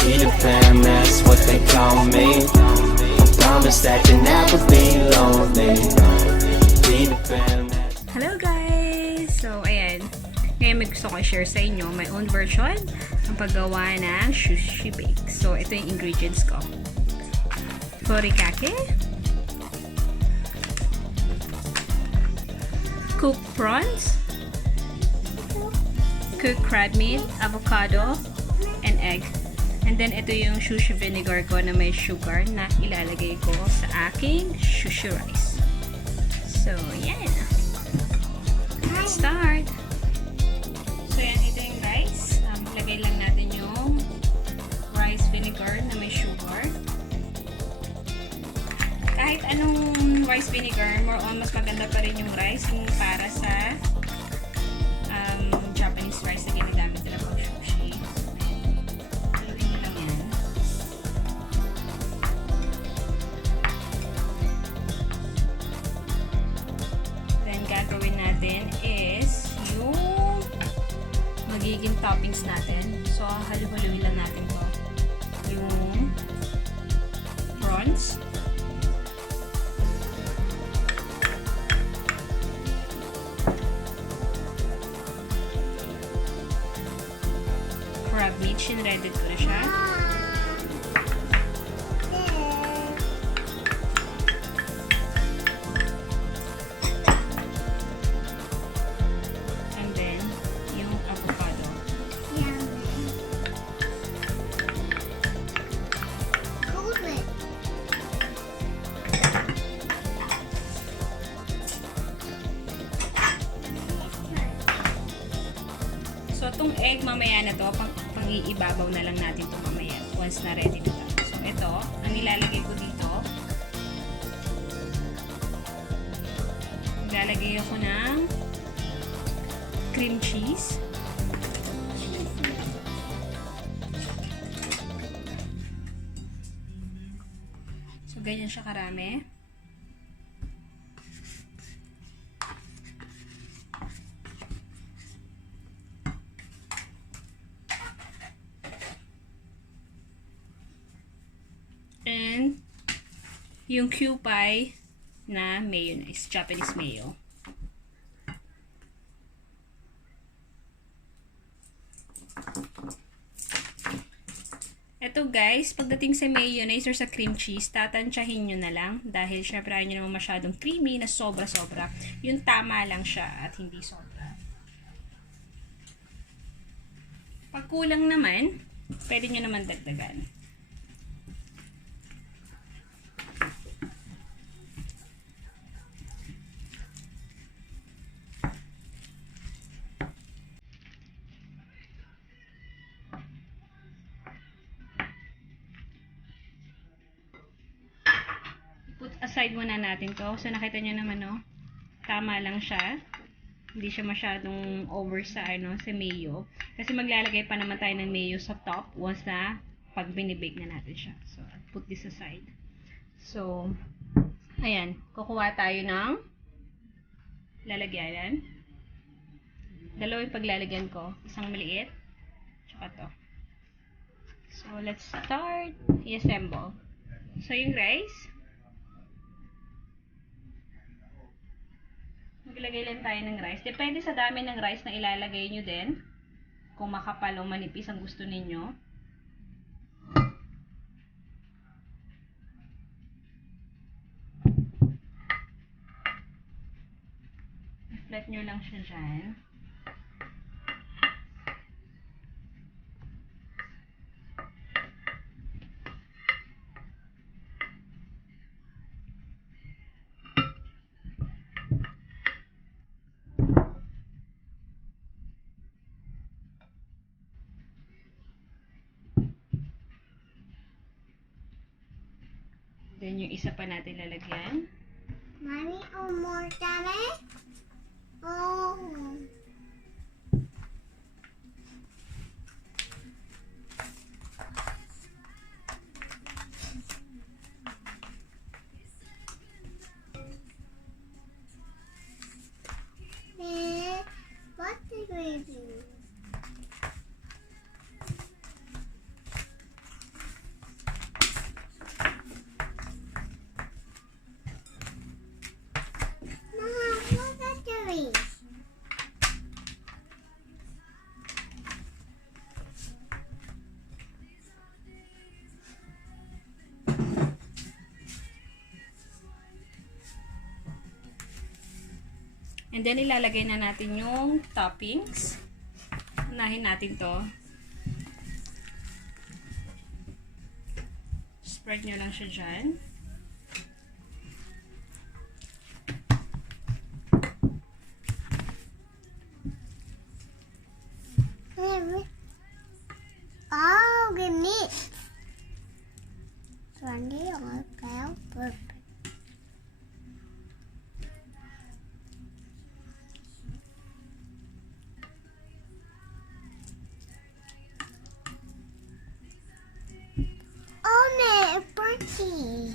Be the fam, that's what they call me. Promise that you never be lonely. Be the fam. Hello guys! So ayan, ngayon may gusto ko i-share sa inyo my own version ng paggawa ng sushi bake. So ito yung ingredients ko. Furikake, cooked prawns, cooked crab meat, avocado, and egg. And then ito yung sushi vinegar ko na may sugar na ilalagay ko sa aking sushi rice. So yan. Let's start! So yan, ito yung rice. Lagay lang natin yung rice vinegar na may sugar. Kahit anong rice vinegar, more on mas maganda pa rin yung rice yung para sa Japanese rice na ginagamit nila pag sushi. Haluin nyo lang yan. Then gagawin natin is yung magiging toppings natin. So halu-haluin lang natin to. Yung prawns, crab meat, shinredded ko na siya. And then, yung avocado. So, itong egg mamaya na to, pang-iibabaw na lang natin ito mamaya once na ready na ito. So, ito, ang ilalagay ko dito, ilalagay ako ng cream cheese. So, ganyan siya karami. And yung UMPI na mayonnaise, Japanese mayo. Ito guys, pagdating sa mayonnaise or sa cream cheese, tatansyahin nyo na lang dahil syempre ayaw nyo naman masyadong creamy na sobra-sobra. Yung tama lang siya at hindi sobra. Pag kulang naman, pwede nyo naman dagdagan. Put aside muna natin to. So, nakita nyo naman, no? Tama lang siya. Hindi siya masyadong over sa, sa mayo. Kasi maglalagay pa naman tayo ng mayo sa top once na pag binibake na natin siya. So, I'll put this aside. So, ayan. Kukuha tayo ng lalagyanan. Dalawa yung paglalagyan ko. Isang maliit. Tsaka to. So, let's start. I-assemble. So, yung rice. Maglagay lang tayo ng rice. Depende sa dami ng rice na ilalagay nyo din. Kung makapal o manipis ang gusto ninyo. I-flat nyo lang siya dyan. Then, yung isa pa natin lalagyan. Mommy, more dami? Oh. What did we do? And then, ilalagay na natin yung toppings. Unahin natin to. Spread nyo lang siya dyan. Oh, ganit. Randy, ang kaya perfect. Oh, no, Perkins.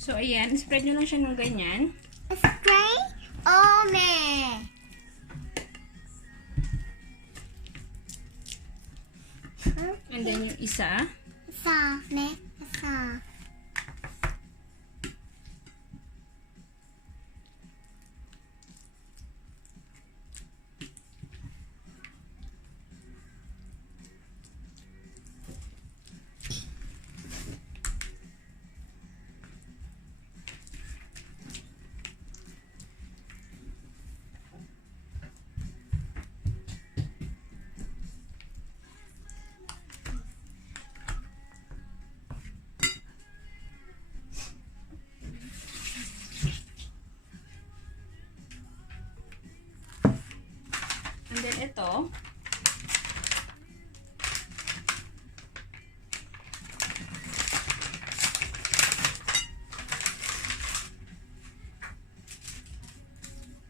So, ayan. Spread nyo lang siya ng ganyan. Spray? Oh, no. And then, yung isa. Isa, ne? Isa. And then, ito.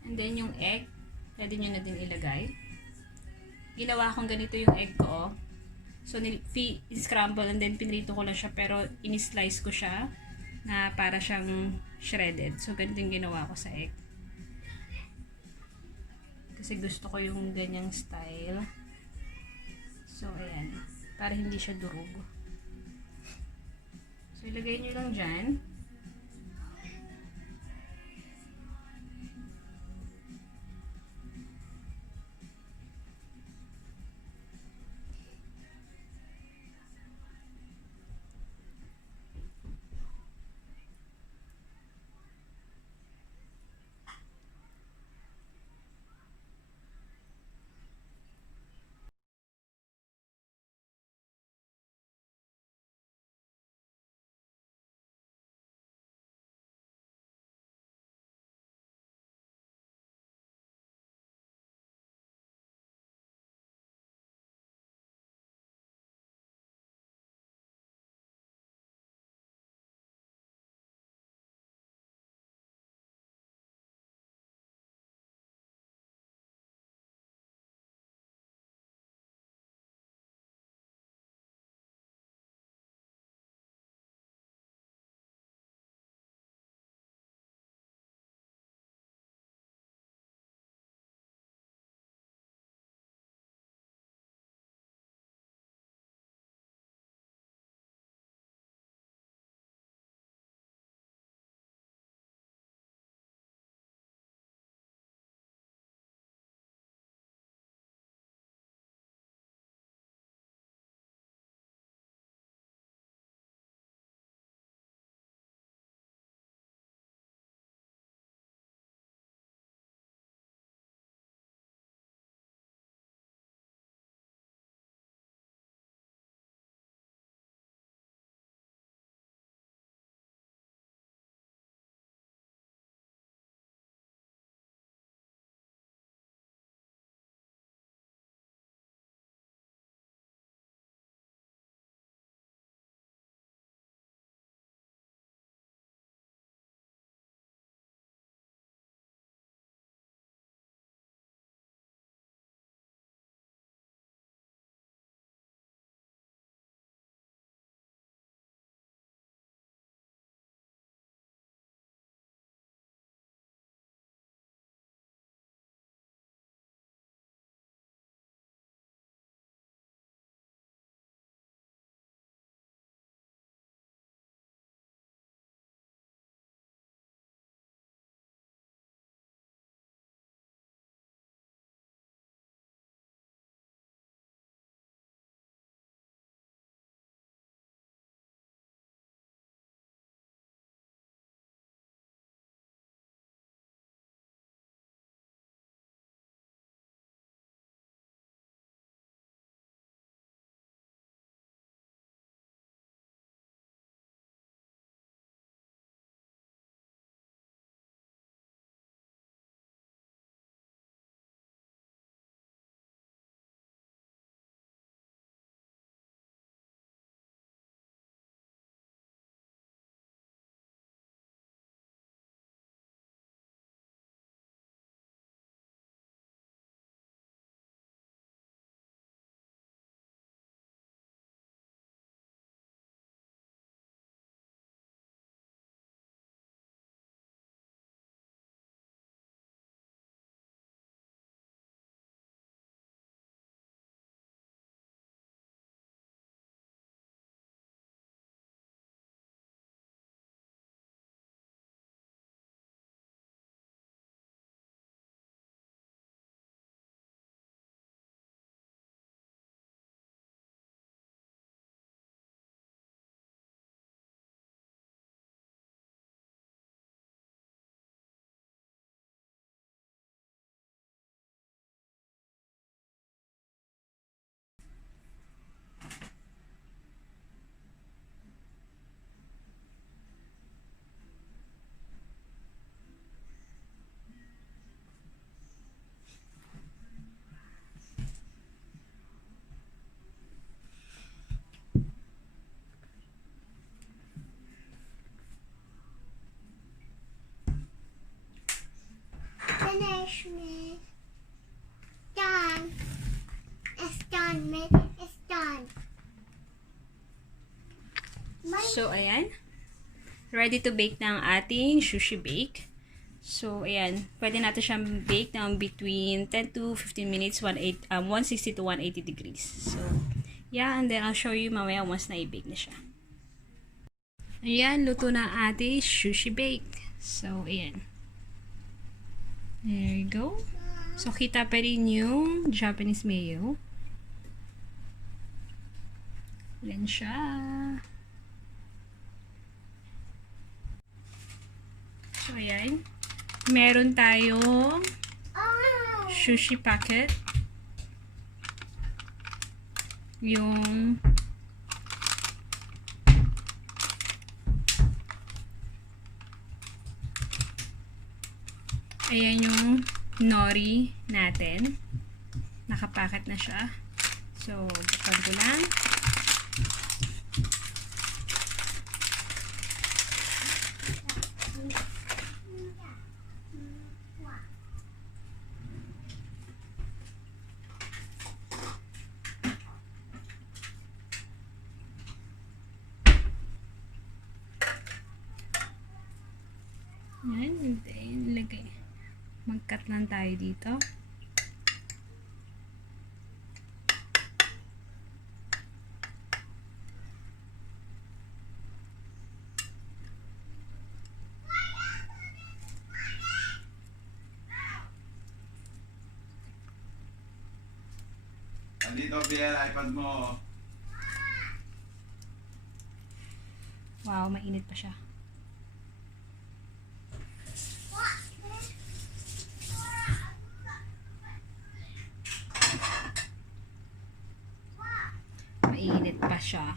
And then, yung egg. Pwede nyo na din ilagay. Ginawa kong ganito yung egg ko. So, scramble and then pinrito ko lang siya. Pero, in-slice ko siya na para siyang shredded. So, ganito yung ginawa ko sa egg. Kasi gusto ko yung ganyang style. So, ayan. Para hindi siya durog. So, ilagay nyo lang dyan. So, ayan. Ready to bake na ang ating sushi bake. So, ayan. Pwede natin siyang bake ng between 10 to 15 minutes, 160 to 180 degrees. So, yeah. And then, I'll show you mamaya once na i-bake na siya. Ayan. Luto na ang ating sushi bake. So, ayan. There you go. So, kita pa rin yung Japanese mayo. Ayan siya. So, ayan. Meron tayong sushi packet. Yung ayan yung nori natin. Nakapacket na siya. So, buksan ko lang. Ayan, ilagay. Mag-cut lang tayo dito. Andito, BL, iPad mo. Wow, mainit pa siya. Mainit pa siya.